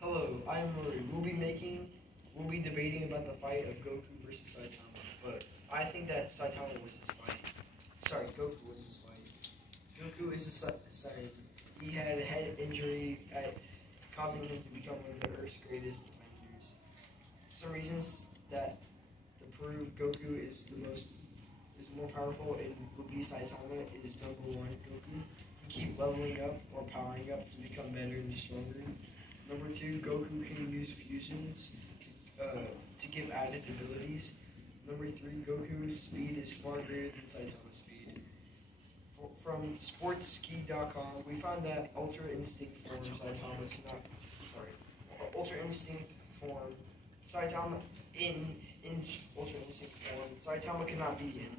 Hello, I'm Murray. We'll be debating about the fight of Goku versus Saitama, but I think that Saitama was his fight. Sorry, Goku was his fight. Goku is a Saiyan. He had a head injury causing him to become one of the Earth's greatest defenders. Some reasons that to prove Goku is more powerful and would be Saitama is number one, Goku can keep leveling up or powering up to become better and stronger. Number two, Goku can use fusions to give added abilities. Number three, Goku's speed is far greater than Saitama's speed. From sportski.com, we found that Ultra Instinct form Saitama cannot. Sorry, Ultra Instinct form Saitama in Ultra Instinct form Saitama cannot beat him.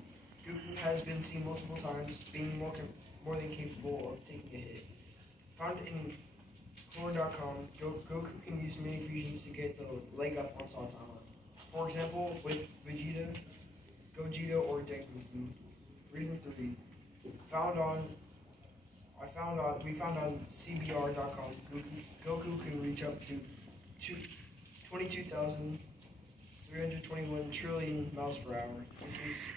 Goku has been seen multiple times being more than capable of taking a hit. Found in Core.com, Goku can use mini fusions to get the leg up on Saitama. For example, with Vegeta, Gogeta, or Dengoku. Reason 3. We found on CBR.com, Goku can reach up to 22,321 trillion miles per hour. This is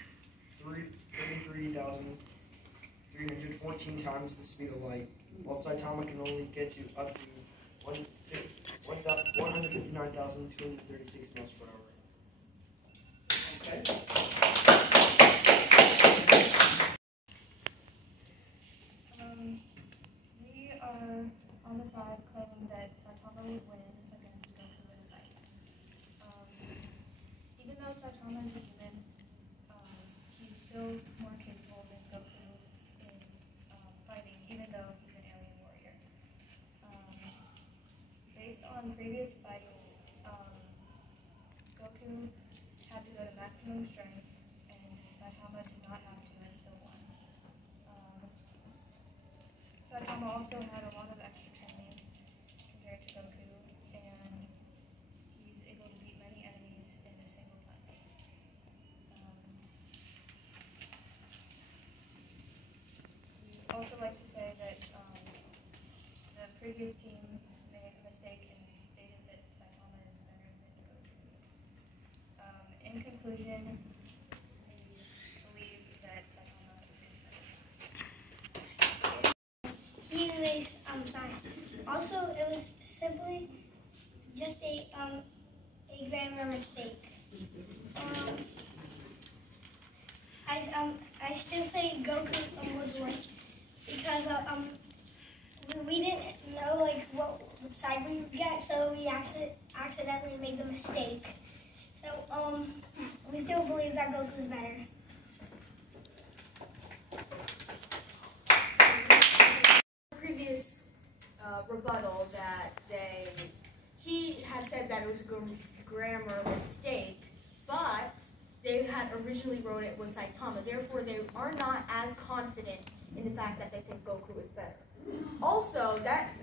33,314 times the speed of light, while Saitama can only get to up to 159,236 miles per hour. Okay. We are on the side claiming that Saitama would win against Goku in a fight. Even though Saitama is a human, he's still more capable than Goku in fighting, even though he's an alien warrior. Based on previous fights, Goku had to go to maximum strength, and Saitama did not have to and still won. Saitama also had a lot of extra training compared to Goku, and he's able to beat many enemies in a single punch. We'd also like to say that the previous team made a mistake and stated that Saitama is better than Goku. In conclusion, we believe that Saitama is better. He is sorry. Also, it was simply just a grammar mistake. I still say Goku would win because we didn't know like what side we would get, so we accidentally made the mistake. So we still believe that Goku's better. Previous rebuttal that he had said that it was a grammar mistake, but they had originally wrote it with Saitama. Therefore, they are not as confident in the fact that they think Goku is better. Also, that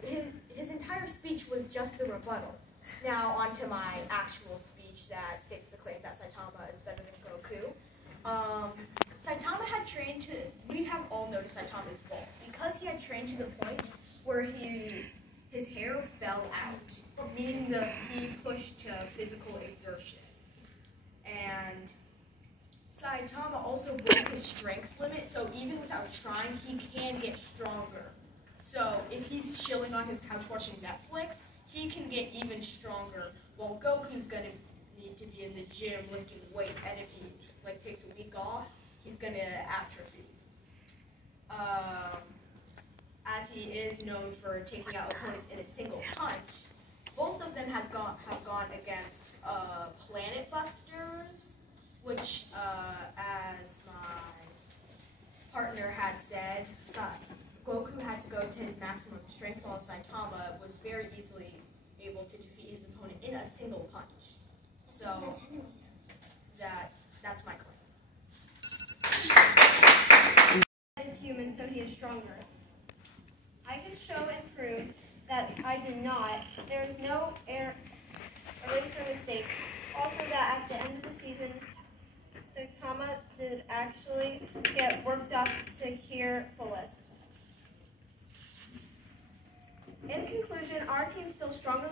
his entire speech was just the rebuttal. Now, on to my actual speech that states the claim that Saitama is better than Goku. Saitama had trained to, we have all noticed Saitama is bald, because he had trained to the point where his hair fell out, meaning that he pushed to physical exertion. And Saitama also broke his strength limit, so even without trying, he can get stronger. So if he's chilling on his couch watching Netflix, he can get even stronger, while Goku's going to need to be in the gym lifting weights, and if he takes a week off, he's going to atrophy. As he is known for taking out opponents in a single punch, both of them have gone against Planet Busters, which, as my partner had said, Goku had to go to his maximum strength, while Saitama was very easily able to defeat his opponent in a single punch. So that's my claim. Is human, so he is stronger. I can show and prove that I did not. There is no error or mistake. Also, that at the end of the season, Saitama did actually get worked up to here fullest. In conclusion, our team still strongly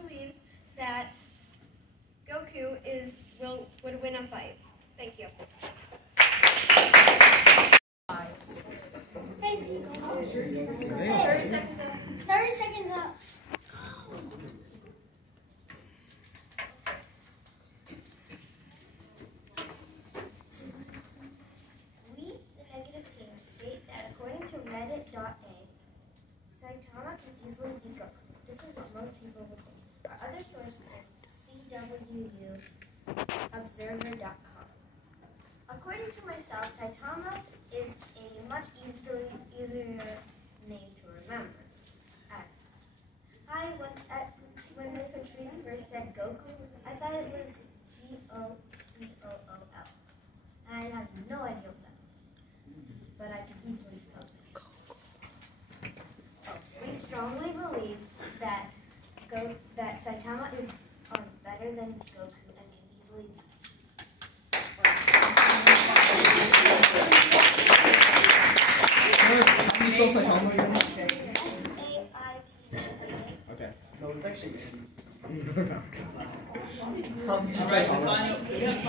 believes that Goku would win a fight. Thank you. Hey, where's it going? 30 seconds up. 30 seconds up. We, the negative team, state that according to Reddit.a, Saitama can easily beat Goku. This is what most people would think. Our other source is CWUobserver.com. According to myself, Saitama is a much easier name to remember. When Miss Patrice first said Goku, I thought it was Gocool. And I have no idea what that is, but I can easily spell it. We strongly believe that Saitama is better than Goku and can easily Can you spell Saitama again? S-A-I-T-A. Okay. No, it's actually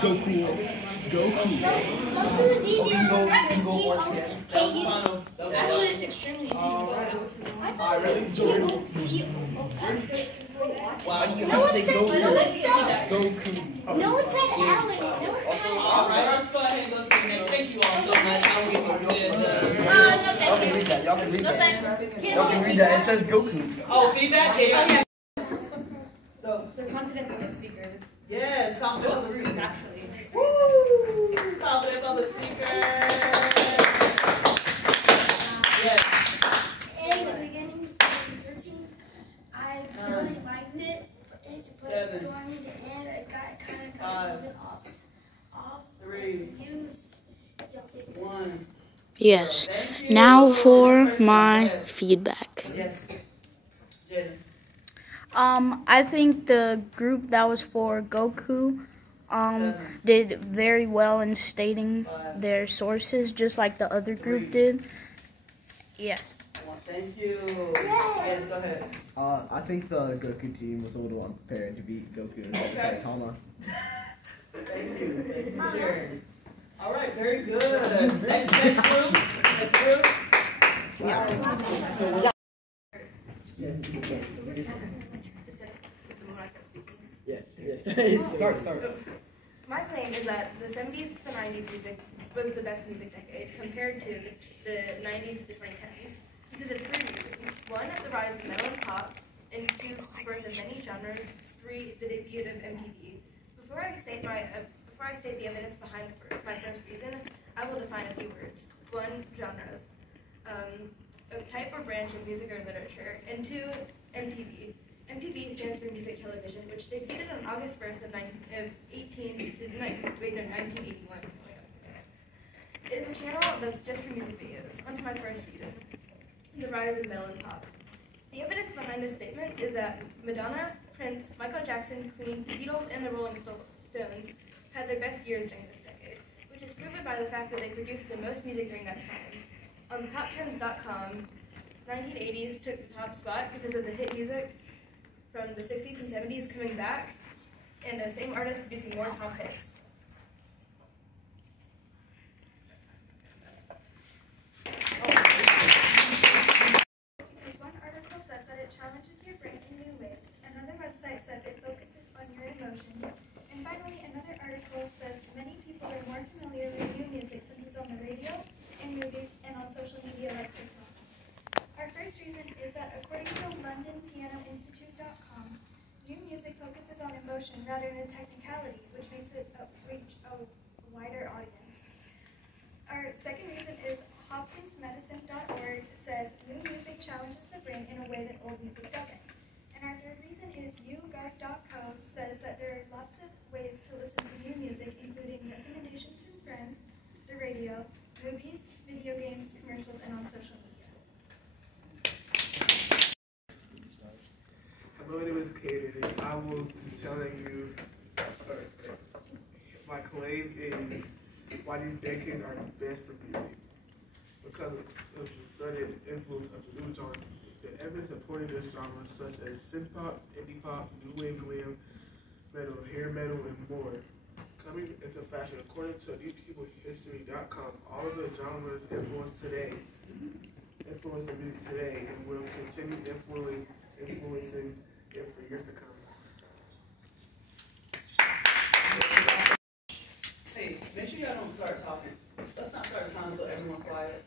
Goku. Goku. Goku is easier to remember. G-O-K-U. Actually, it's extremely easy to spell. I thought it was G-O-C-O-F. Why do you No have one to say said, Goku? no one said, Goku. no one said L in it. No one Also, said Alright, let's go ahead and go to the next. Thank you all so much. How we was good. No, Y'all thank can you. read that. Y'all can read No that. thanks. Y'all can read that. It says Goku. Oh, feedback? Yeah. Okay. So, They're confident public speakers. yes, confident public Groups, speakers. actually. Woo! Confident public speakers. Yes. in the beginning of the routine. I really liked it, but 7, going to the end, it got kind of 5, a little bit off 3, use. 1. Yes. Thank you. Now for Next my person. feedback. Yes. Jaden. I think the group that was for Goku, 7, did very well in stating 5, their sources, just like the other group did. Yes. 1. Thank you. Yes, go ahead. I think the Goku team was a little unprepared to beat Goku and Saitama. Thank you. Thank you for sharing. All right, very good. Next group. Next group. Start. My claim is that the 70s to the 90s music was the best music decade compared to the 90s to the 2010s because of 3 reasons. 1, the rise of metal and pop, and 2, the birth of many genres, 3, the debut of MTV. Before I state the evidence behind my first reason, I will define a few words. 1, genres, a type or branch of music or literature, and 2, MTV. MTV stands for Music Television, which debuted on August 1st of 1981. It is a channel that's just for music videos. On to my first reason, the rise of metal and pop. The evidence behind this statement is that Madonna, Prince, Michael Jackson, Queen, the Beatles, and the Rolling Stones had their best years during this decade, which is proven by the fact that they produced the most music during that time. On TopTrends.com, 1980s took the top spot because of the hit music from the 60s and 70s coming back, and the same artist producing more top hits. Because one article says that it challenges your brain in new ways, another website says it focuses on your emotions, and finally another article says many people are more familiar with new music since it's on the radio, in movies, and on social media like TikTok. Our first reason is that according to LondonPianoInstitute.com, new music focuses on emotion rather than technicality, which makes it reach a wider audience. Our second reason is HopkinsMedicine.org says new music challenges the brain in a way that old music doesn't. And our third reason is YouGov.co says that there are lots of ways to listen to new music, including recommendations from friends, the radio, movies, video games, commercials, and on social media. My name is Kaden, and I will be telling you my claim is why these decades are the best for music. Because of the sudden influence of the new genre, The evidence supporting this genre, such as synth pop, indie pop, new wave glam, metal, hair metal, and more, coming into fashion according to newpeoplehistory.com. All of the genres influence the music today and will continue influencing it for years to come. Hey, make sure y'all don't start talking. Let's not start the time until everyone's quiet.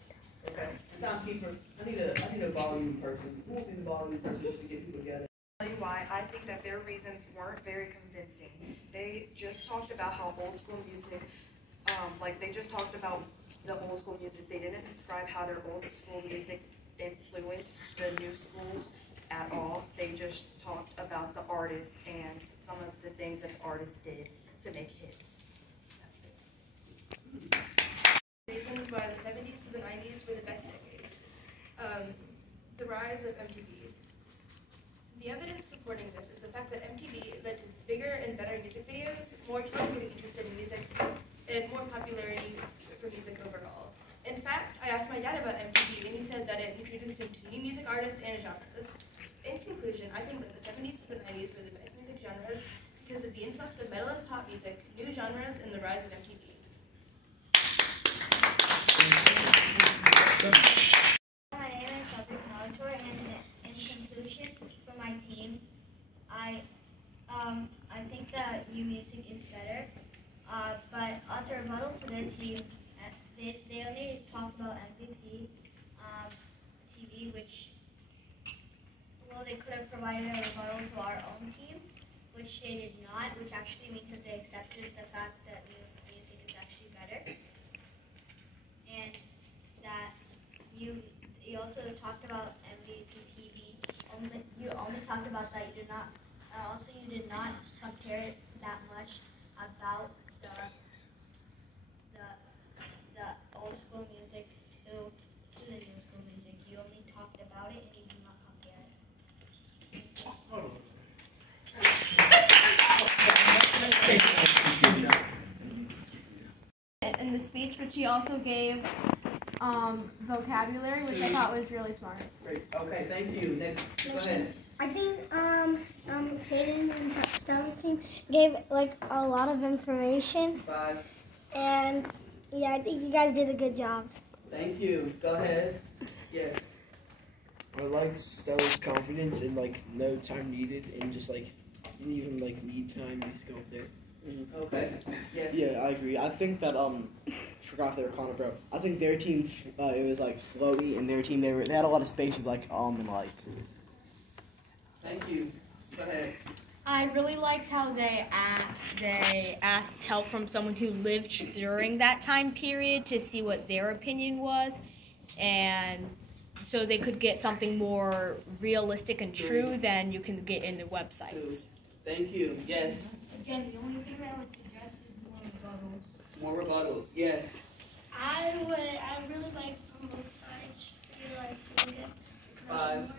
Okay? And timekeeper, I need a volume person. Who will be the volume person just to get people together? Tell you why. I think that their reasons weren't very convincing. They just talked about how old school music, they just talked about the old school music. They didn't describe how their old school music influenced the new schools at all. They just talked about the artists and some of the things that the artists did to make hits. That's it. Reasons why the 70s to the 90s were the best decades. The rise of MTV. The evidence supporting this is the fact that MTV led to bigger and better music videos, more people getting interested in music, and more popularity for music overall. In fact, I asked my dad about MTV, and he said that it introduced him to new music artists and genres. In conclusion, I think that the 70s to the 90s were the best music genres because of the influx of metal and pop music, new genres, and the rise of MTV. My name is Cedric Molitor, and in conclusion, for my team, I think that new music is better, but as a rebuttal to their team, they only talked about MVP TV, which, well, they could have provided a rebuttal to our own team, which they did not, which actually means that they accepted the fact that new music is actually better, and that you also talked about MVP TV. You only talked about that. You did not. Also, you did not compare it that much about the old school music to the new school music. You only talked about it and you did not compare it. In the speech, but she also gave vocabulary, which I thought was really smart. Great. Okay, thank you. Next, go ahead. I think Hayden and Stella's team gave a lot of information. 5. And yeah, I think you guys did a good job. Thank you. Go ahead. Yes. I liked Stella's confidence and no time needed and just you didn't even need time, you just go up there. Okay. Yes. Yeah, I agree. I think that forgot if they were calling it, bro. I think their team it was floaty, and their team they had a lot of spaces and Thank you. Go ahead. I really liked how they asked help from someone who lived during that time period to see what their opinion was, and so they could get something more realistic and true than you can get in the websites. 2. Thank you. Yes. Again, the only thing I would suggest is more rebuttals. More rebuttals. Yes. I really like from both sides for you to look at 5. more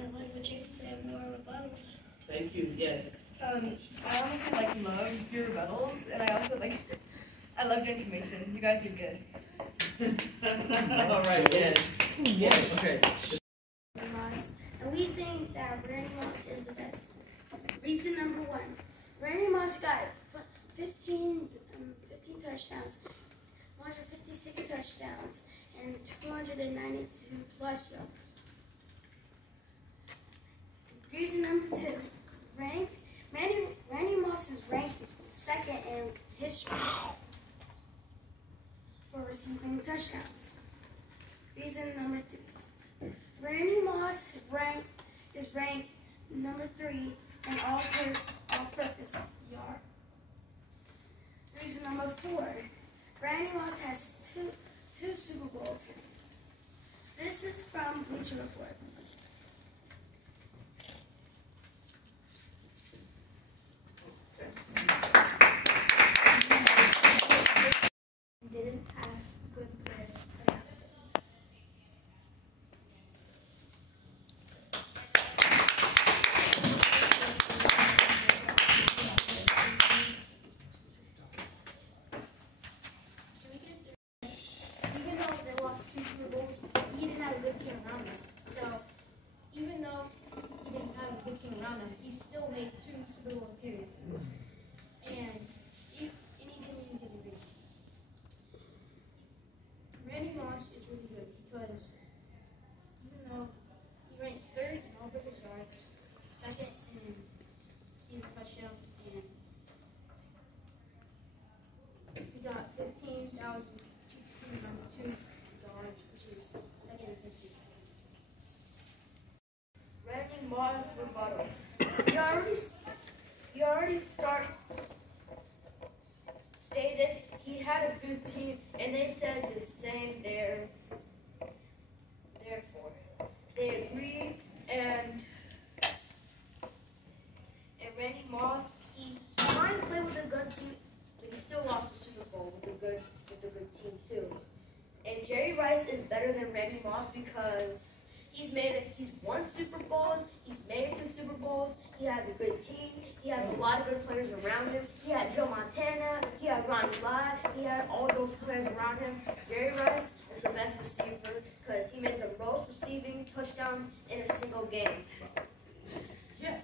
and like what you have to say, more rebuttals. Thank you. Yes. I honestly love your rebuttals, and I also I loved your information. You guys did good. All right. Yes. Yes. Okay. And we think that Randy Moss is the best. Reason number 1, Randy Moss got 15 touchdowns, 156 touchdowns, and 292 plus yards. Reason number 2, Randy Moss is ranked second in history for receiving touchdowns. Reason number 3, Randy Moss is ranked number 3 in all-purpose yards. Reason number 4, Randy Moss has two Super Bowl appearances. This is from Bleacher Report. Didn't have good players. Even though they lost 2 Super Bowls, he didn't have a good team around him. on him, he still made 2 Super Bowl appearances. And he didn't get a ring. Randy Moss is really good because even though he ranks 3rd in all-purpose yards, 2nd in receiving touchdowns, and he got $15,292, which is 2nd in history. Randy Moss rebuttal. He already stated he had a good team, and they said the same therefore. They agreed, and Randy Moss, he might play with a good team, but he still lost the Super Bowl with a good team too. And Jerry Rice is better than Randy Moss because he's won Super Bowls, he's made it to Super Bowls, he has a good team, he has a lot of good players around him. He had Joe Montana, he had Ronnie Lott, he had all those players around him. Jerry Rice is the best receiver because he made the most receiving touchdowns in a single game. Yes.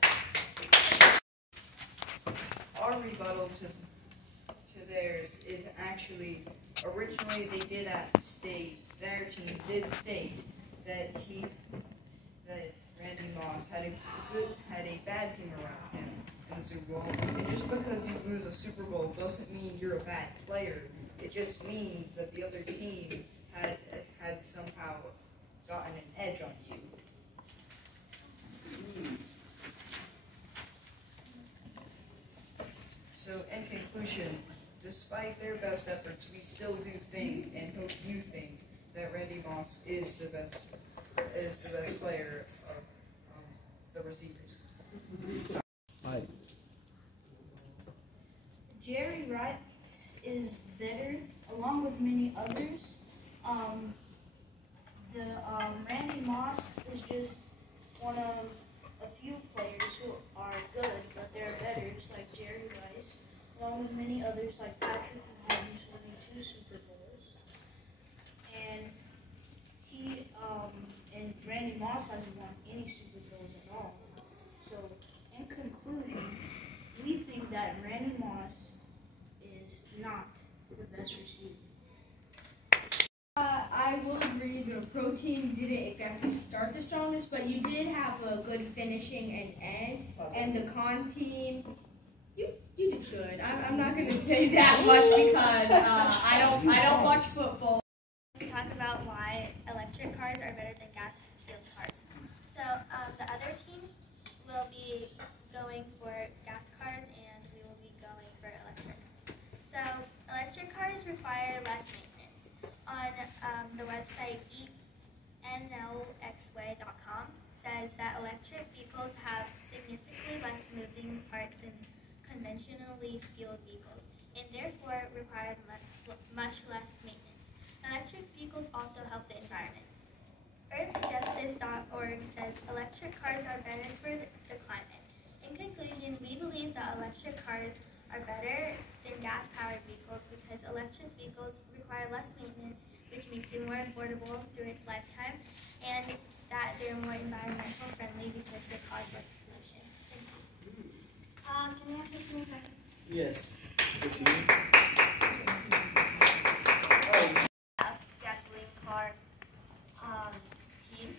Our rebuttal to theirs is actually, originally they did state, their team did state that Randy Moss had a bad team around him in the Super Bowl. And just because you lose a Super Bowl doesn't mean you're a bad player. It just means that the other team had somehow gotten an edge on you. So in conclusion, despite their best efforts, we still do think and hope you think that Randy Moss is the best player of the receivers. Hi. Jerry Rice is better, along with many others. Randy Moss is just one of a few players who are good, but they're better, like Jerry Rice, along with many others like Patrick Mahomes winning 2 Super Bowls. And and Randy Moss hasn't won any Super Bowls at all. So, in conclusion, we think that Randy Moss is not the best receiver. I will agree the pro team didn't exactly start the strongest, but you did have a good finishing and end. And the con team, you did good. I'm not going to say that much because I don't watch football. We talk about why electric cars are better than gas-fueled cars. So the other team will be going for gas cars, and we will be going for electric. So electric cars require less maintenance. On the website enlxway.com says that electric vehicles have significantly less moving parts than conventionally fueled vehicles, and therefore require much less maintenance. Electric vehicles also help the environment. EarthJustice.org says electric cars are better for the climate. In conclusion, we believe that electric cars are better than gas-powered vehicles because electric vehicles require less maintenance, which makes it more affordable through its lifetime, and that they're more environmental friendly because they cause less pollution. Thank you. Can we have 15 seconds? Yes. Gasoline car team.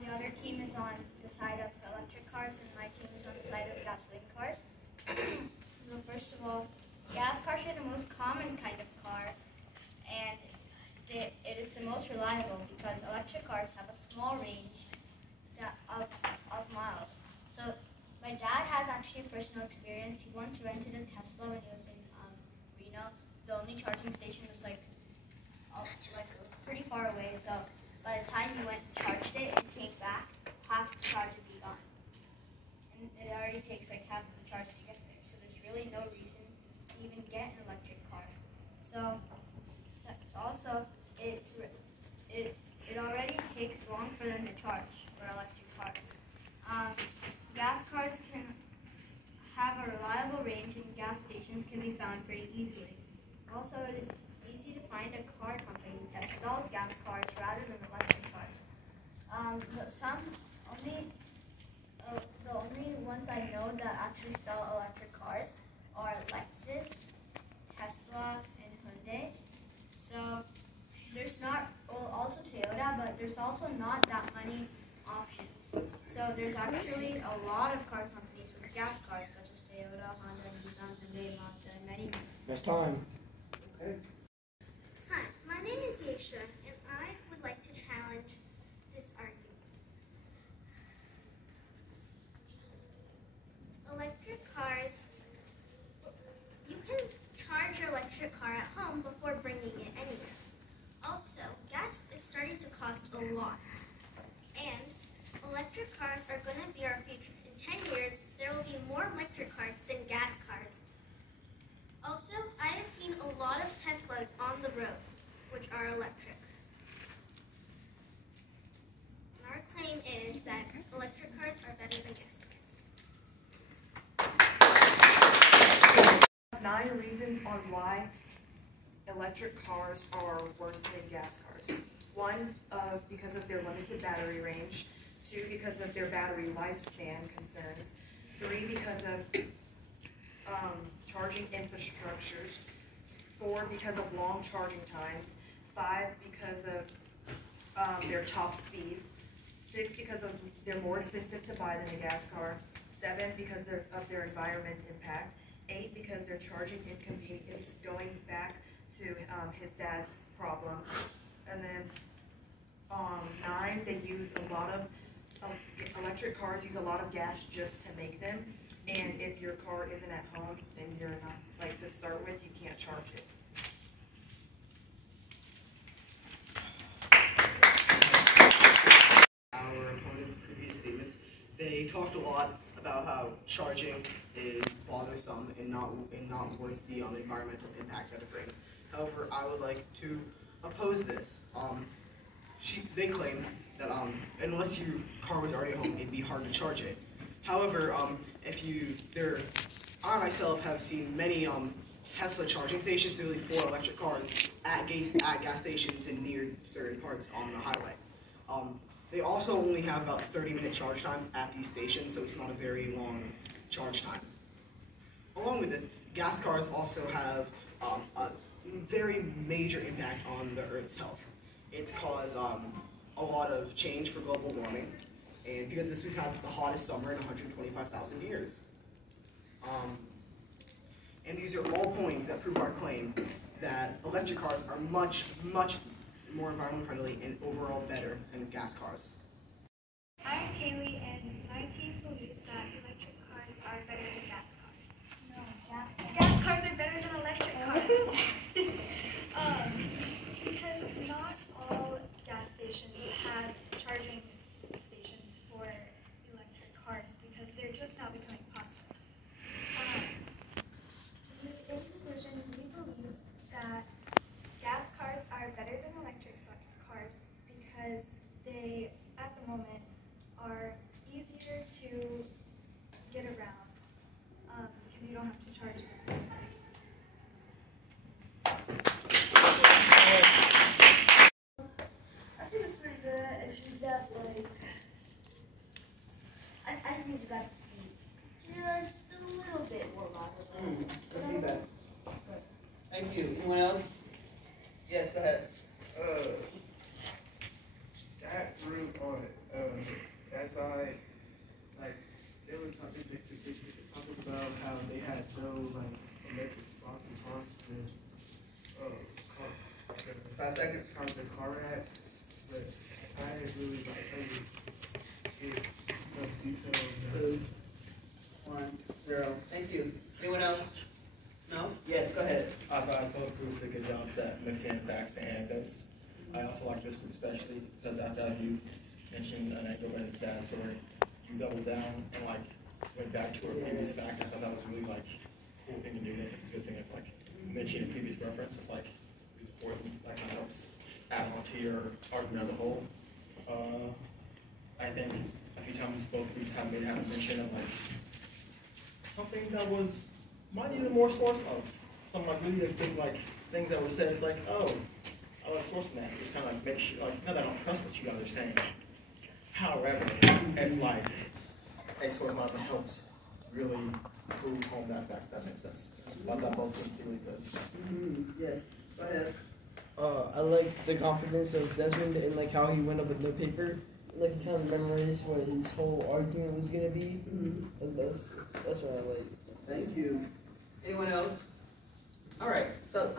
The other team is on the side of electric cars, and my team is on the side of gasoline cars. So first of all, gas cars are the most common kind of car, and it is the most reliable because electric cars have a small range of miles. So my dad has actually personal experience. He once rented a Tesla when he was in Reno. The only charging station was it was pretty far away. So by the time he went and charged it and came back, half the charge would be gone. And it already takes like half of the charge to get there. So there's really no reason to even get an electric car. So also it already takes long for them to charge for electric cars. Gas cars can have a reliable range, and gas stations can be found pretty easily. Also, it is easy to find a car company that sells gas cars rather than electric cars. there's actually a lot of car companies with gas cars, such as Toyota, Honda, Nissan, Hyundai, Mazda, and many more. Next time. Okay. Hi, my name is Yesha, and I would like to challenge this argument. Electric cars, you can charge your electric car at home before bringing it anywhere. Also, gas is starting to cost a lot, and electric cars are going to be our future. In 10 years, there will be more electric cars than gas cars. Also, I have seen a lot of Teslas on the road, which are electric. And our claim is that electric cars are better than gas cars. 9 reasons on why electric cars are worse than gas cars. 1, because of their limited battery range. 2, because of their battery lifespan concerns. 3, because of charging infrastructures. 4, because of long charging times. 5, because of their top speed. 6, because of they're more expensive to buy than a gas car. 7, because of their environment impact. 8, because they're charging inconvenience, going back to his dad's problem. And then 9, they use a lot of electric cars use a lot of gas just to make them. And if your car isn't at home, then you're not, like, to start with, you can't charge it. Our opponent's previous statements, they talked a lot about how charging is bothersome and not worth the environmental impact that it brings. However, I would like to oppose this. They claim that unless your car was already home, it'd be hard to charge it. However, I myself have seen many Tesla charging stations, really for electric cars, at gas stations and near certain parts on the highway. They also only have about 30-minute charge times at these stations, so it's not a very long charge time. Along with this, gas cars also have a very major impact on the Earth's health. It's caused a lot of change for global warming, and because we've had the hottest summer in 125,000 years. And these are all points that prove our claim that electric cars are much, much more environmentally friendly and overall better than gas cars. I'm Haley, and my team believes that electric cars are better than gas cars. No, gas cars are better than electric cars. Because not all gas stations have charging stations for electric cars because they're just now becoming popular. In conclusion, we believe that gas cars are better than electric cars because they, at the moment, are easier to get around because you don't have to charge them. I think it's pretty good. If she's that like, I just need you guys to speak just a little bit more louder. Let's do that. Thank you. Anyone else? Yes, go ahead. That group on that side, like they were talking about how they had no electric response to car. 5 seconds. Car racks, but I didn't really give enough detail on that. 2, 1, 0. Thank you. Anyone else? No? Yes, go ahead. I thought both groups did good jobs at mixing facts and anecdotes. I also like this group especially because after you mentioned an anecdote about his dad's story, you doubled down and went back to her previous fact. I thought that was really a cool thing to do. That's a good thing of mentioning a previous reference. It's important. That kind of helps add on to your argument as a whole. I think a few times both groups have made a mention of something that might need more source of. Some really big things that were said. It's oh, I like sourcing that. Just kind of make sure not that I don't trust what you guys are saying. However, it's a source amount that helps really prove home that fact. If that makes sense. I thought both things really good. Yes. Go ahead. I liked the confidence of Desmond and how he went up with no paper like kind of memorize what his whole argument was gonna be. That's what I like. Thank you. Anyone else? All right. So,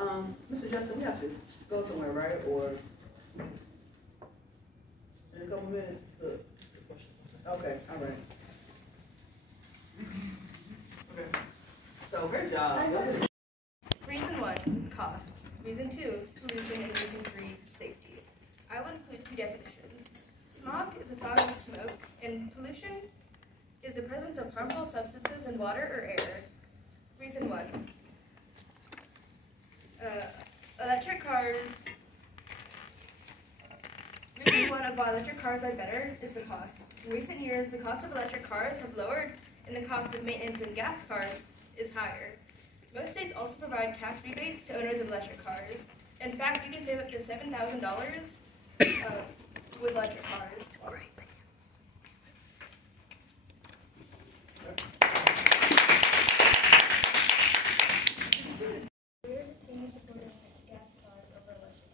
Mr. Justin, we have to go somewhere, right? Or in a couple minutes. Okay. All right. Okay. So, great job. Reason 1, cost. Reason 2, pollution. And reason 3, safety. I will include 2 definitions. Smog is a fog of smoke, and pollution is the presence of harmful substances in water or air. Reason 1. Electric cars. Reason 1 of why electric cars are better is the cost. In recent years, the cost of electric cars have lowered, and the cost of maintenance in gas cars is higher. Most states also provide cash rebates to owners of electric cars. In fact, you can save up to $7,000 with electric cars. We're the team supporting gas cars over electric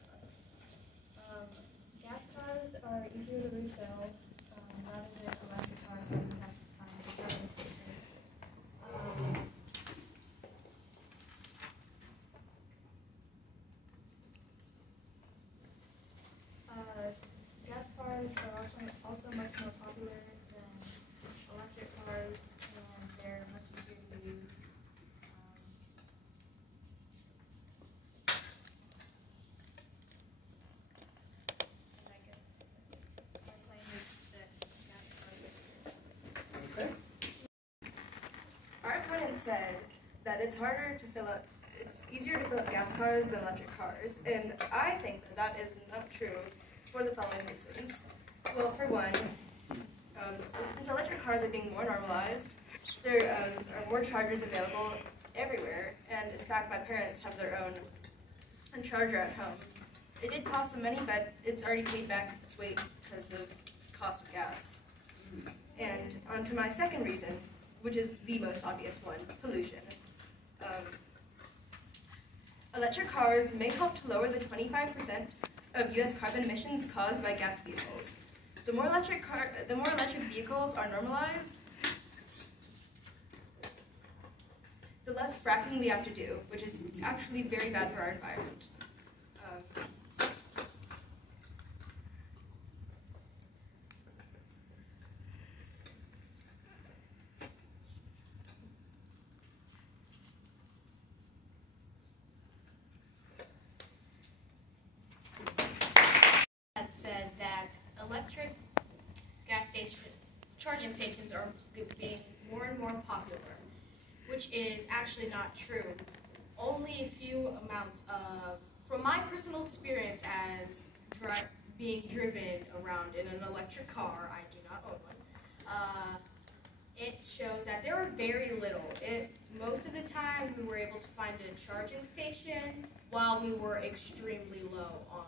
cars. Gas cars are easier to resell rather than electric cars where you have to find a charging station. Gas cars are also much more popular than electric cars, and they're much easier to use. And I guess my claim is that gas cars are Okay. Our opponent said that it's easier to fill up gas cars than electric cars, and I think that that is not true for the following reasons. Well, for one, since electric cars are being more normalized, there are more chargers available everywhere, and in fact, my parents have their own charger at home. It did cost some money, but it's already paid back its weight because of cost of gas. And on to my second reason, which is the most obvious one, pollution. Electric cars may help to lower the 25% of U.S. carbon emissions caused by gas vehicles. The more electric vehicles are normalized, the less fracking we have to do, which is actually very bad for our environment. Said that electric gas station charging stations are being more and more popular, which is actually not true. Only a few amounts of, from my personal experience as being driven around in an electric car, I do not own one, it shows that there were very little. Most of the time we were able to find a charging station while we were extremely low on.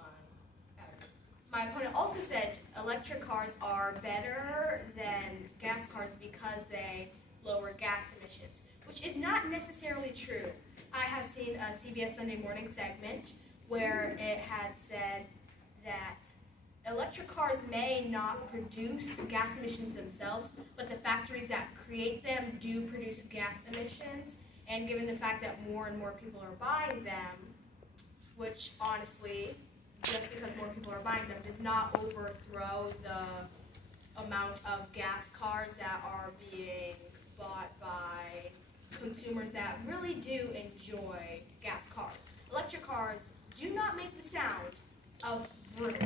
My opponent also said electric cars are better than gas cars because they lower gas emissions, which is not necessarily true. I have seen a CBS Sunday Morning segment where it had said that electric cars may not produce gas emissions themselves, but the factories that create them do produce gas emissions, and given the fact that more and more people are buying them, which honestly, just because more people are buying them does not overthrow the amount of gas cars that are being bought by consumers that really do enjoy gas cars. Electric cars do not make the sound of vroom.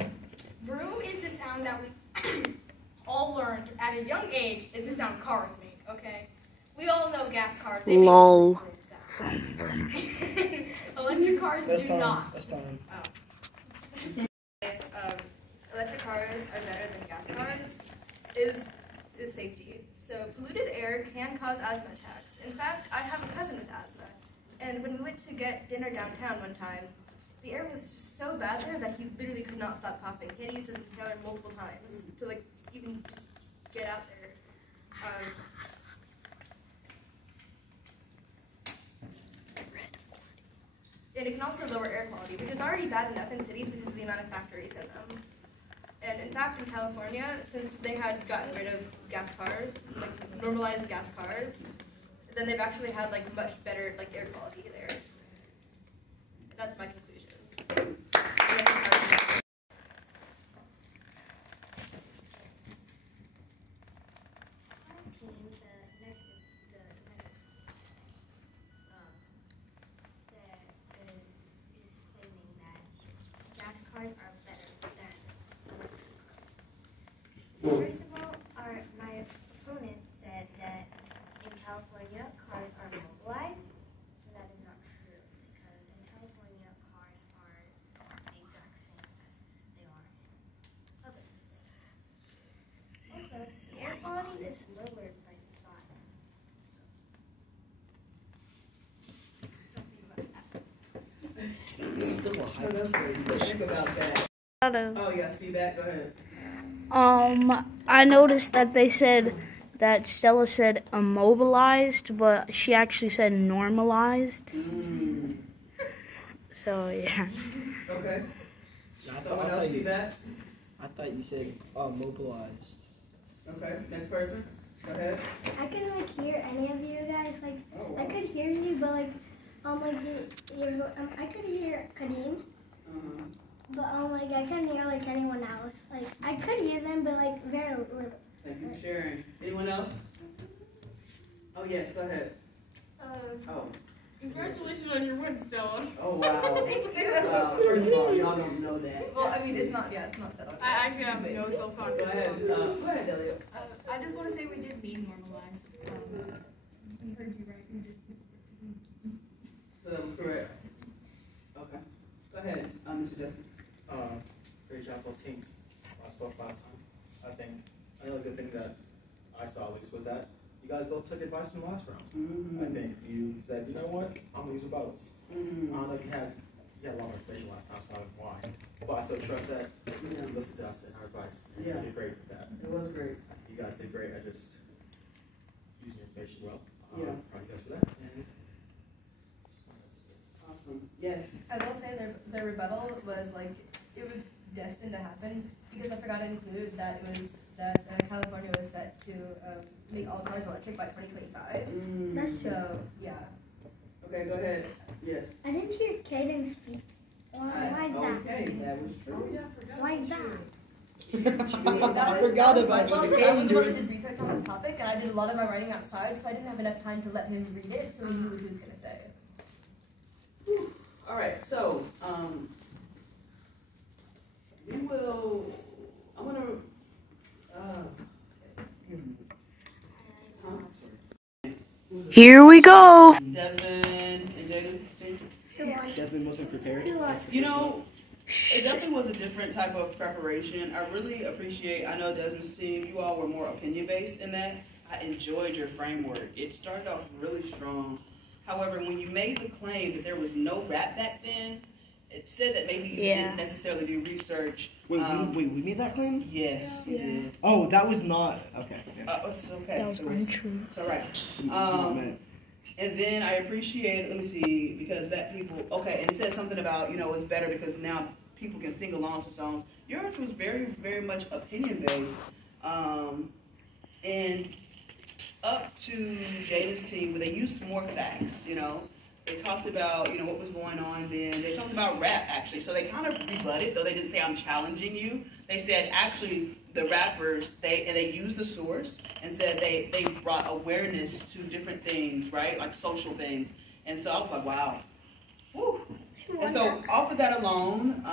Vroom is the sound that we all learned at a young age is the sound cars make, okay? We all know gas cars, they make vroom sound. Electric cars do not. That's time. Oh. Electric cars are better than gas cars is safety. So polluted air can cause asthma attacks. In fact, I have a cousin with asthma, and when we went to get dinner downtown one time, the air was just so bad there that he literally could not stop coughing. He had to use his inhaler multiple times to even just get out there. And it can also lower air quality, which is already bad enough in cities because of the amount of factories in them. And in fact, in California, since they had gotten rid of gas cars, like normalized gas cars, then they've actually had like much better like air quality there. That's my conclusion. Gas cars are better than electric cars. First of all, my opponent said that in California cars are mobilized, but that is not true because in California cars are the exact same as they are in other states. Also, the air quality is lowered by design. It's still a high. Oh, that's great. Think about that. Oh, yes, feedback. Go ahead. I noticed that they said that Stella said immobilized, but she actually said normalized. So yeah. Okay. I Someone else feedback? I thought you said mobilized. Okay, next person. Go ahead. I couldn't like hear any of you guys. Like Oh, I wow. could hear you, but like I could hear Kadeem, but like I couldn't hear like anyone else. Like I could hear them, but like very little. Thank you for sharing. Anyone else? Oh, yes, go ahead. Oh. Congratulations on your win, Stella. Oh, wow. First of all, y'all don't know that. Well, I mean, it's not set up. I actually have no self-confidence. Go ahead, Delia. I just want to say we did mean normalized. We heard you right. We just So that was correct. Okay. Go ahead, Mr. Justin. Great job, both teams. I spoke last time. I think another good thing that I saw at least was that you guys both took advice from the last round. I think you said, you know what, I'm gonna use rebuttals. I don't know if you had a lot of information last time, so I don't know why. But I still trust that you listened to us and our advice. And you did great with that. It was great. You guys did great. I just used your information well. Yeah. Proud of you guys for that. And awesome. Yes. I will say their rebuttal was like, it was destined to happen because I forgot to include that it was that California was set to make all cars electric by 2025. That's so yeah. Okay, go ahead. Yes. I didn't hear Kaden speak. Why is that? Okay, that was true. Oh, yeah, why is that? I forgot about it. I was the one that did research on this topic, and I did a lot of my writing outside, so I didn't have enough time to let him read it, so he knew what he was going to say. All right, so we will. I'm gonna. Here we go. Desmond and Jaden. Desmond wasn't prepared. You know, it definitely was a different type of preparation. I really appreciate. I know Desmond's team. You all were more opinion based in that. I enjoyed your framework. It started off really strong. However, when you made the claim that there was no rap back then, it said that maybe you didn't necessarily do research. Wait, we made that claim? Yes, you did. Oh, that was not okay. It's okay. That was untrue. It's all right. It was not meant. And then I appreciate. Let me see, because that people. Okay, and it said something about it's better because now people can sing along to songs. Yours was very, very much opinion based, and up to Jaden's team, where they used more facts. They talked about, what was going on then. They talked about rap, actually. So they kind of rebutted, though they didn't say, I'm challenging you. They said, actually, the rappers, they used the source and said they brought awareness to different things, right? Like social things. And so I was like, wow. Woo. And so off of that alone,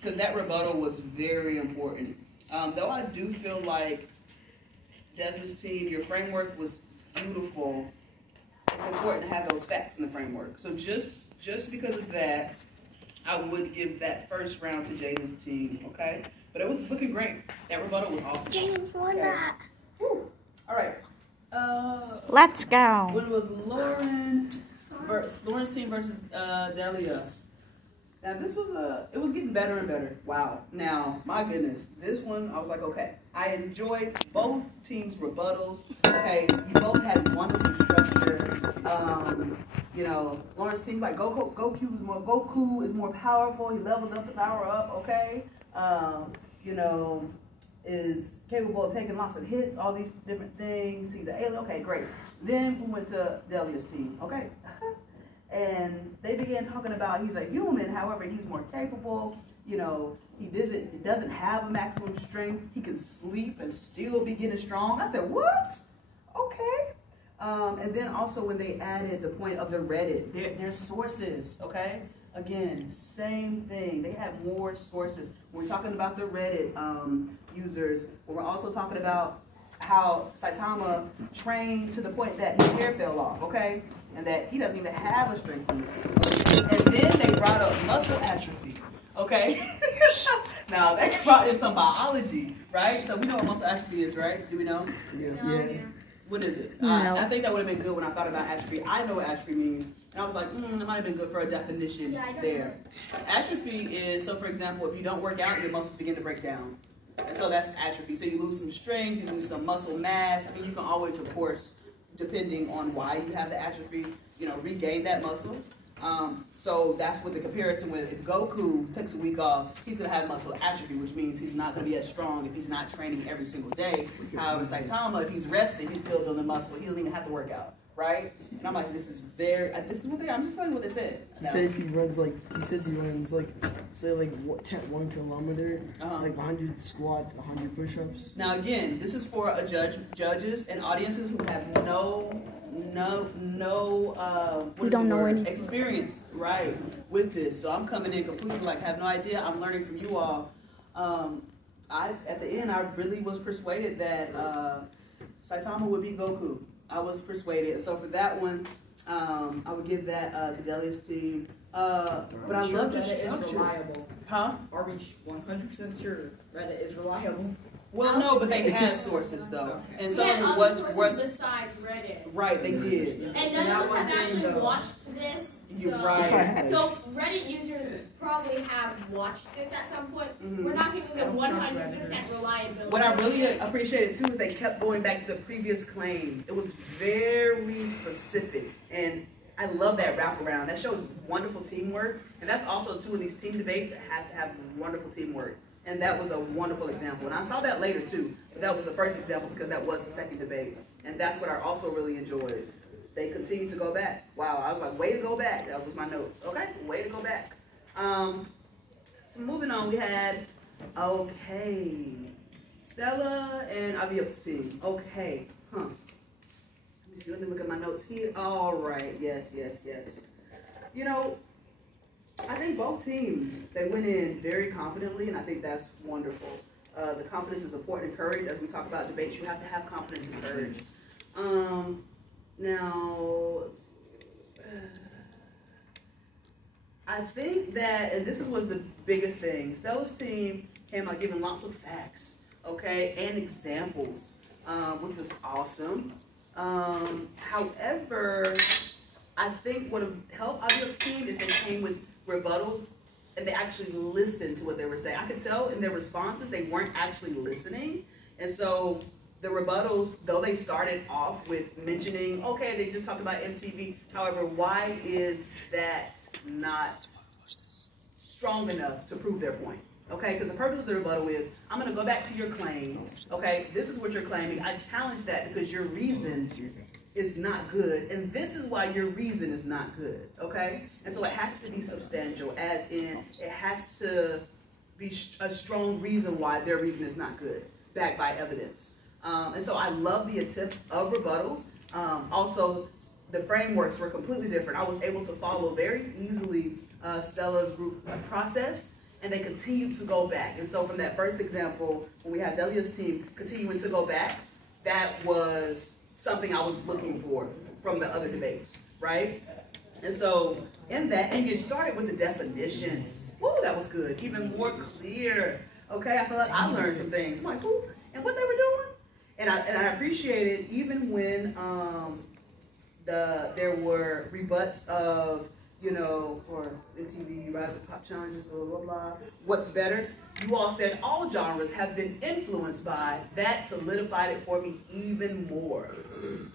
because that rebuttal was very important. Though I do feel like Desmond's team, your framework was beautiful. It's important to have those facts in the framework. So just because of that, I would give that first round to Jaden's team, okay? But it was looking great. That rebuttal was awesome. Jaden won that. Woo. All right. Let's go. When it was Lauren's team versus Delia. Now this was it was getting better and better. Wow. Now, my goodness, this one I was like, okay. I enjoyed both teams' rebuttals. Okay, you both had wonderful structure. Lauren's team like Goku is more powerful. He levels up the power up. Okay. you know, is capable of taking lots of hits, all these different things. He's an alien. Okay, great. Then we went to Delia's team. Okay. And they began talking about he's a human, however, he's more capable. You know, he doesn't have a maximum strength. He can sleep and still be getting strong. I said, what? Okay. And then also when they added the point of the Reddit, their sources, okay? Again, same thing. They have more sources. We're talking about the Reddit users. We're also talking about how Saitama trained to the point that his hair fell off, okay? And that he doesn't even have a strength. And then they brought up muscle atrophy, okay? Now, they brought in some biology, right? So we know what muscle atrophy is, right? Do we know? Yeah. What is it? No. I think that would have been good when I thought about atrophy. I know what atrophy means. And I was like, it might have been good for a definition there. Atrophy is, so for example, if you don't work out, your muscles begin to break down. And so that's atrophy. So you lose some strength, you lose some muscle mass. I mean, you can always, of course, depending on why you have the atrophy, you know, regain that muscle. So that's what the comparison with, if Goku takes a week off, he's going to have muscle atrophy, which means he's not going to be as strong if he's not training every single day. However, Saitama, if he's resting, he's still building muscle. He doesn't even have to work out, right? And I'm like, this is what I'm just telling you what they said. He says he runs say like 1 kilometer, like 100 squats, 100 push-ups. Now again, this is for judges and audiences who have no experience, right, with this. So I'm coming in completely like have no idea. I'm learning from you all. At the end, I really was persuaded that Saitama would beat Goku. I was persuaded. So for that one, I would give that to Delia's team. But I love the structure. Reliable. Huh? Are we 100% sure Reddit is reliable? Well, no, but they had sources though, and some of it was besides Reddit. Right, they did. And none of us have actually watched this. So Reddit users probably have watched this at some point. We're not giving them 100% reliability. What I really appreciated too is they kept going back to the previous claim. It was very specific, and I love that wraparound. That showed wonderful teamwork, and that's also two of these team debates. It has to have wonderful teamwork. And that was a wonderful example. And I saw that later too. But that was the first example because that was the second debate. And that's what I also really enjoyed. They continued to go back. Wow, I was like, way to go back. That was my notes. Okay, way to go back. So moving on, we had, Stella and Aviop's team. Okay, Let me see, let me look at my notes here. All right, yes. You know, I think both teams, they went in very confidently, and I think that's wonderful. The confidence is important and courage. As we talk about debates, you have to have confidence and courage. Now, I think that, and this was the biggest thing, Stella's team came out giving lots of facts, okay, and examples, which was awesome. However, I think would have helped Aviop's team if they came with rebuttals and they actually listened to what they were saying. I could tell in their responses they weren't actually listening. And so the rebuttals, though they started off with mentioning, okay, they just talked about MTV. However, why is that not strong enough to prove their point? Okay, because the purpose of the rebuttal is, I'm going to go back to your claim. Okay, this is what you're claiming. I challenge that because your reason is not good, and this is why your reason is not good, okay? And so it has to be substantial, as in it has to be a strong reason why their reason is not good, backed by evidence. And so I love the attempt of rebuttals. Also, the frameworks were completely different. I was able to follow very easily Stella's group process, and they continued to go back. And so from that first example, when we had Delia's team continuing to go back, that was something I was looking for from the other debates, right? And so in that, and you started with the definitions. Woo, that was good. Even more clear. Okay, I feel like I learned some things. I'm like, ooh, and what they were doing. And I appreciated even when there were rebuts of, you know, for MTV Rise of Pop Challenges, blah, blah, blah. What's better? You all said all genres have been influenced by. That solidified it for me even more.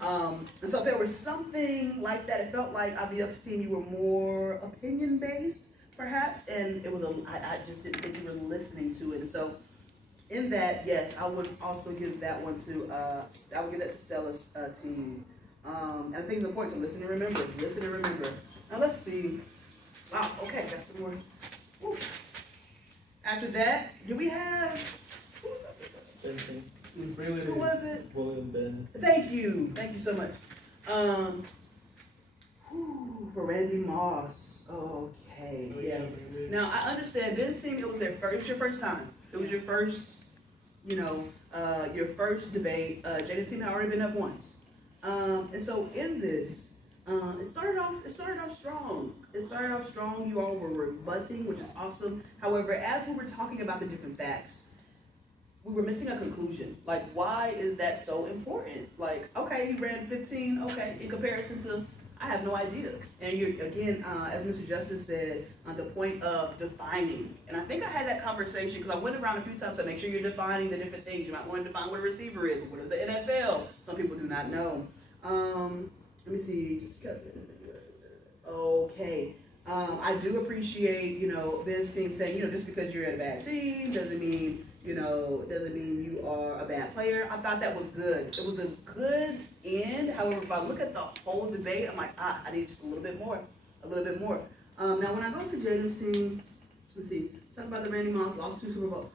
And so if there was something like that, it felt like Aviop's team, you were more opinion-based, perhaps, and it was I just didn't think you were listening to it. And so in that, yes, I would also give that one to, I would give that to Stella's team. And I think it's important to listen and remember. Listen and remember. Now let's see. Wow, okay, got some more. Woo. After that, do we have, who was up there? Who was it? William Ben. Thank you so much. For Randy Moss. Okay, yes. Now I understand this team. It was your first time. It was your first, your first debate. Jada's team had already been up once, and so in this, it started off strong. It started off strong. You all were rebutting, which is awesome. However, as we were talking about the different facts, we were missing a conclusion. Like, why is that so important? Like, okay, you ran 15. Okay, in comparison to, I have no idea. And you're, again, as Mr. Justice said, on the point of defining. And I think I had that conversation because I went around a few times to make sure you're defining the different things. You might want to define what a receiver is. What is the NFL? Some people do not know. Let me see. Okay. I do appreciate, Ben's team saying, just because you're at a bad team doesn't mean you are a bad player. I thought that was good. It was a good end. However, if I look at the whole debate, I'm like, I need just a little bit more. Now, when I go to Jada's team, let's see, talk about the Randy Moss lost 2 Super Bowls.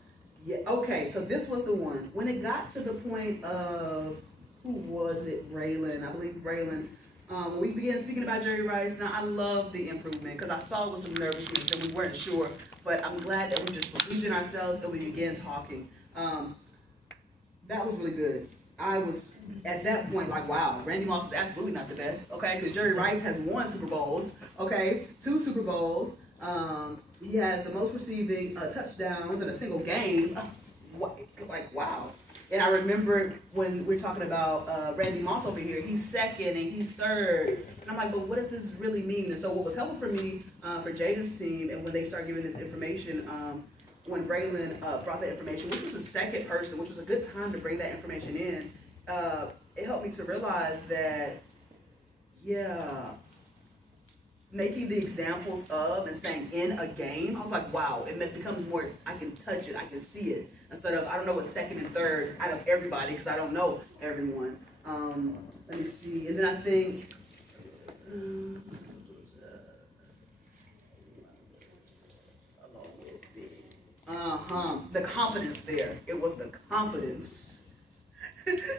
Yeah, okay, so this was the one. When it got to the point of, who was it, Braylon? I believe Braylon. When we began speaking about Jerry Rice, now I love the improvement because I saw it with some nervousness and we weren't sure, but I'm glad that we just believed in ourselves and we began talking. That was really good. I was, at that point, like, wow, Randy Moss is absolutely not the best, okay? Because Jerry Rice has 1 Super Bowls, okay? 2 Super Bowls. He has the most receiving touchdowns in a single game. Like, wow. And I remember when we're talking about Randy Moss over here, he's second and he's third. And I'm like, but what does this really mean? And so what was helpful for me, for Jaden's team, and when they started giving this information, when Braylon brought that information, which was the second person, which was a good time to bring that information in, it helped me to realize that, yeah, making the examples of and saying in a game, I was like, wow, it becomes more, I can touch it, I can see it. Instead of, I don't know what's second and third out of everybody because I don't know everyone. Let me see. And then I think, the confidence there. It was the confidence.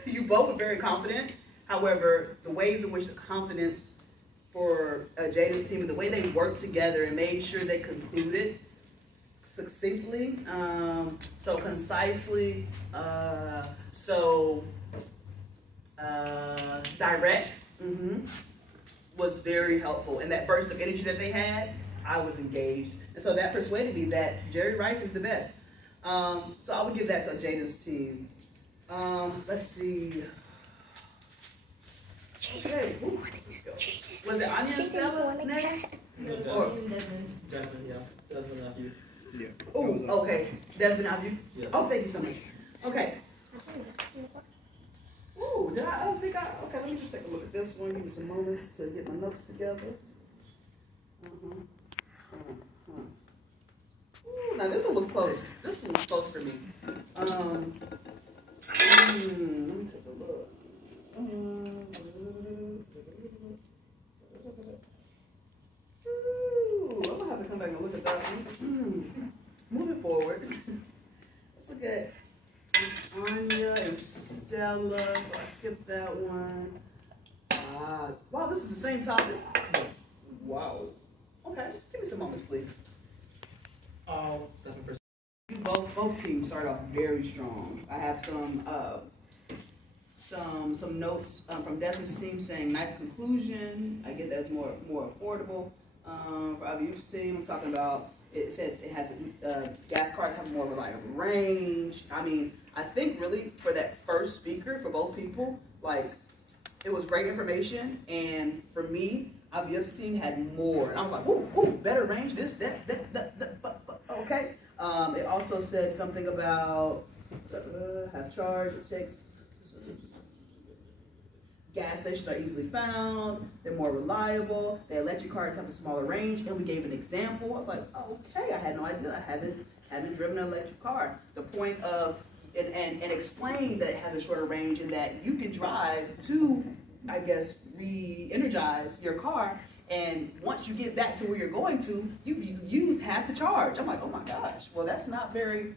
You both are very confident. However, the ways in which the confidence for Jada's team and the way they worked together and made sure they concluded succinctly, so concisely, so direct, was very helpful. And that burst of energy that they had, I was engaged. And so that persuaded me that Jerry Rice is the best. So I would give that to Jada's team. Let's see. Okay. Was it Anya and Stella next? No, Desmond, yeah. Desmond Matthew. Yeah. Oh, okay. Desmond Matthew? Yes. Oh, thank you so much. Okay. Ooh, I don't think okay, let me just take a look at this one. Give me some moments to get my notes together. Ooh, now this one was close. This one was close for me. Let me take a look. Ooh, I'm gonna have to come back and look at that one. Moving forward, let's look at Anya and Stella. So I skipped that one. Wow, this is the same topic. Wow. Okay, just give me some moments, please. Both teams start off very strong. I have some notes from Desmond's team saying nice conclusion. I get that it's more affordable. For IBU's team, I'm talking about, it says it has gas cars have more reliable range. I mean, I think really for that first speaker, for both people, like, it was great information. And for me, IBU's team had more. And I was like, whoa, better range, this, that, okay. It also said something about have charge, it takes, gas stations are easily found, they're more reliable, the electric cars have a smaller range, and we gave an example. I was like, okay, I had no idea. I hadn't driven an electric car. The point of, and explain that it has a shorter range and that you can drive to, I guess, re-energize your car, and once you get back to where you're going to, you use half the charge. I'm like, oh my gosh, well that's not very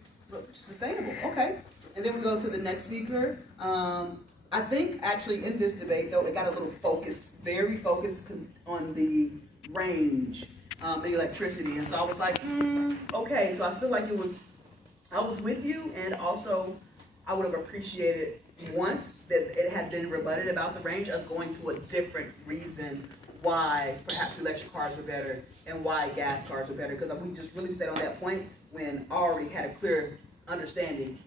sustainable. Okay, and then we go to the next speaker. I think actually in this debate though, it got a little focused, very focused on the range, the electricity, and so I was like, okay, so I feel like I was with you, and also I would have appreciated once that it had been rebutted about the range, us going to a different reason why perhaps electric cars are better and why gas cars are better, because we just really stayed on that point when I already had a clear understanding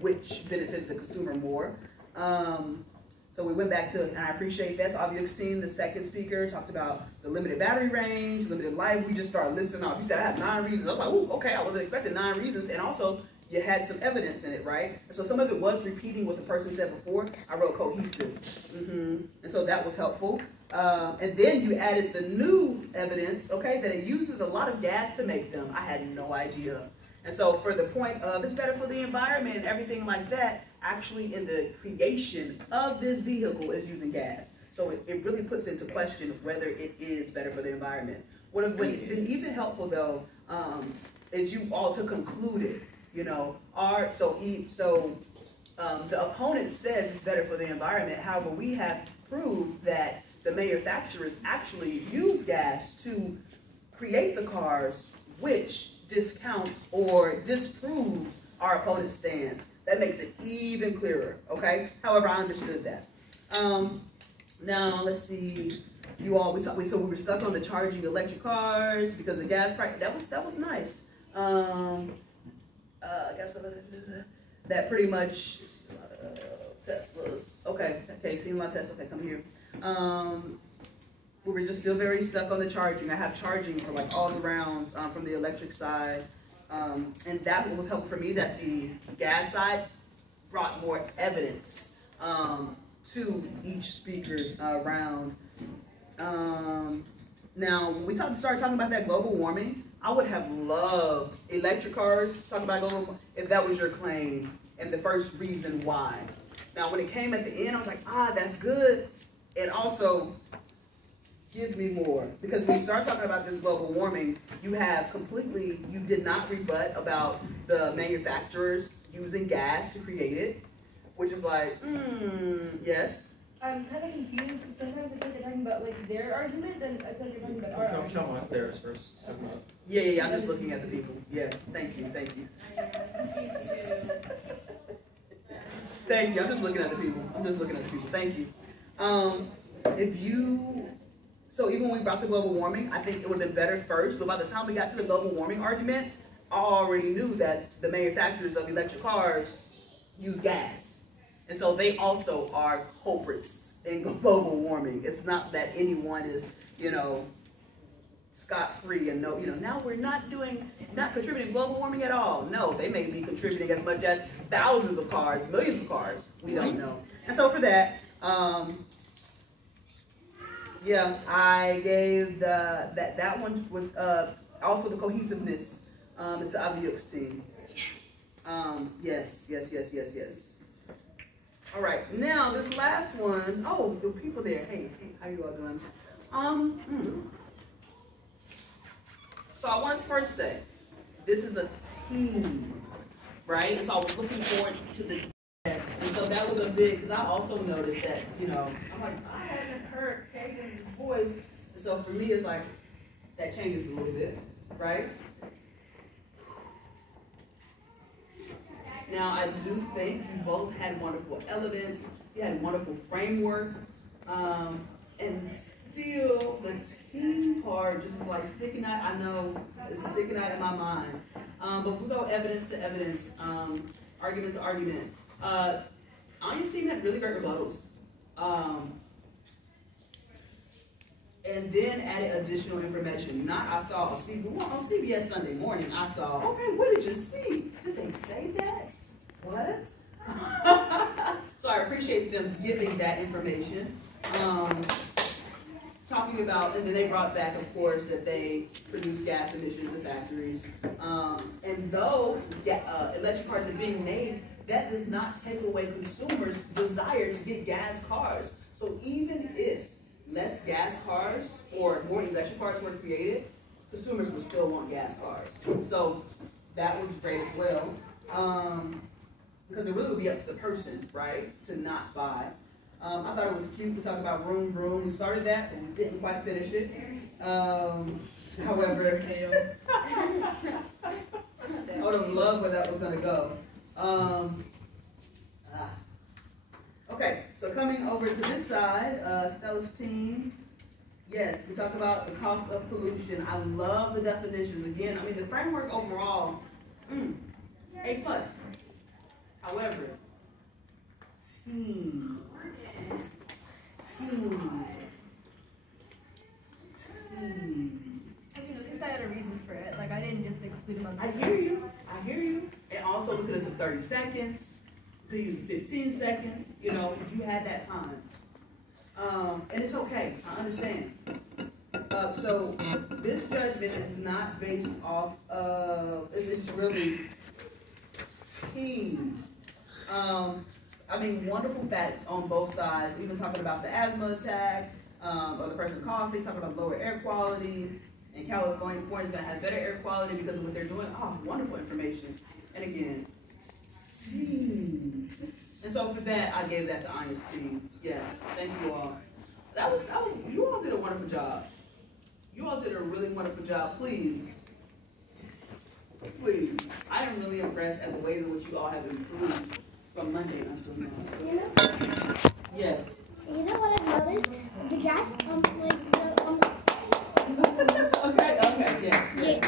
which benefited the consumer more. So we went back to, and I appreciate that. So Aviuk's team, the second speaker, talked about the limited battery range, limited life. We just started listing off. You said I have 9 reasons. I was like, ooh, okay, I wasn't expecting 9 reasons. And also, you had some evidence in it, right? And so some of it was repeating what the person said before. I wrote cohesive. And so that was helpful. And then you added the new evidence, okay, that it uses a lot of gas to make them. I had no idea. And so for the point of it's better for the environment and everything like that, actually in the creation of this vehicle is using gas. So it really puts into question whether it is better for the environment. What have been even helpful though, is you all to conclude it, you know, the opponent says it's better for the environment. However, we have proved that the manufacturers actually use gas to create the cars, which discounts or disproves our opponent's stance. That makes it even clearer, okay? However, I understood that. Now, let's see. You all, so we were stuck on the charging electric cars because the gas price, that was nice. That pretty much, Teslas. Okay, seeing a lot of Tesla. Okay, come here. We were just still very stuck on the charging. I have charging for like all the rounds from the electric side. And that was helpful for me, that the gas side brought more evidence to each speaker's round. Now, when we started talking about that global warming, I would have loved electric cars, talk about global warming, if that was your claim and the first reason why. Now, when it came at the end, I was like, that's good. And also, give me more. Because when you start talking about this global warming, you did not rebut about the manufacturers using gas to create it, which is like, yes. I'm kind of confused because sometimes I think you're talking about like their argument, then I think you're talking about our argument. Show my theirs first. Yeah, I'm just looking at the people. Yes, thank you. Thank you, I'm just looking at the people. Thank you. So even when we brought the global warming, I think it would have been better first, but by the time we got to the global warming argument, I already knew that the manufacturers of electric cars use gas. And so they also are culprits in global warming. It's not that anyone is, scot-free and now we're not contributing to global warming at all. No, they may be contributing as much as thousands of cars, millions of cars. We don't know. And so for that, I gave that one was also the cohesiveness. It's the Aviuk's team. Yes. All right, now this last one. Oh, the people there. Hey, how you all doing? So I want to first say, this is a team, right? And so I was looking forward to the test. And so that was a big, because I also noticed that, I'm like, I haven't heard Kagan's voice. And so for me, it's like, that changes a little bit, right? Now, I do think you both had wonderful elements. You had a wonderful framework. And still, the team part just is like sticking out. I know it's sticking out in my mind. But we'll go evidence to evidence, argument to argument. Anya's team had really great rebuttals. And then added additional information. I saw on CBS Sunday Morning, I saw, okay, what did you see? Did they say that? What? So I appreciate them giving that information. talking about, and then they brought back, of course, that they produce gas emissions in factories. And though electric cars are being made, that does not take away consumers' desire to get gas cars. So even if less gas cars or more electric cars were created, consumers would still want gas cars. So that was great as well. Because it really would be up to the person, right, to not buy. I thought it was cute to talk about Vroom Vroom. We started that, but we didn't quite finish it. However, I would have loved where that was going to go. Okay, so coming over to this side, Stella's team. Yes, we talk about the cost of pollution. I love the definitions. Again, I mean, the framework overall, A+. However, team. I mean, at least I had a reason for it. Like, I didn't just exclude them on I hear you. I hear you. And also because it's 30 seconds, you could use 15 seconds, you know, you had that time. And it's okay. I understand. So this judgment is not based off of, it's really team. I mean, wonderful facts on both sides, even talking about the asthma attack, or the person coughing, talking about lower air quality, and California is going to have better air quality because of what they're doing. Oh, wonderful information. And again, team. And so for that, I gave that to Anya's team. Yes, thank you all. That was, you all did a wonderful job. You all did a really wonderful job. Please, I am really impressed at the ways in which you all have improved from Monday until now. You know? Yes. You know what I've noticed? The gas, Okay, yes. Like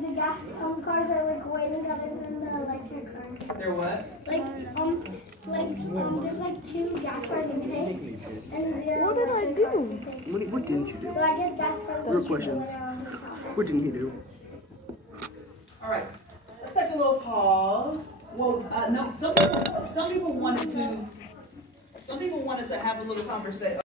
the gas cars are like way better than the electric cars. They're what? There's like 2 gas cars in pace and 0. What did I do? What didn't you do? So I guess gas cars. Real questions. What didn't you do? All right, let's take a little pause. Well, no, some people wanted to have a little conversation,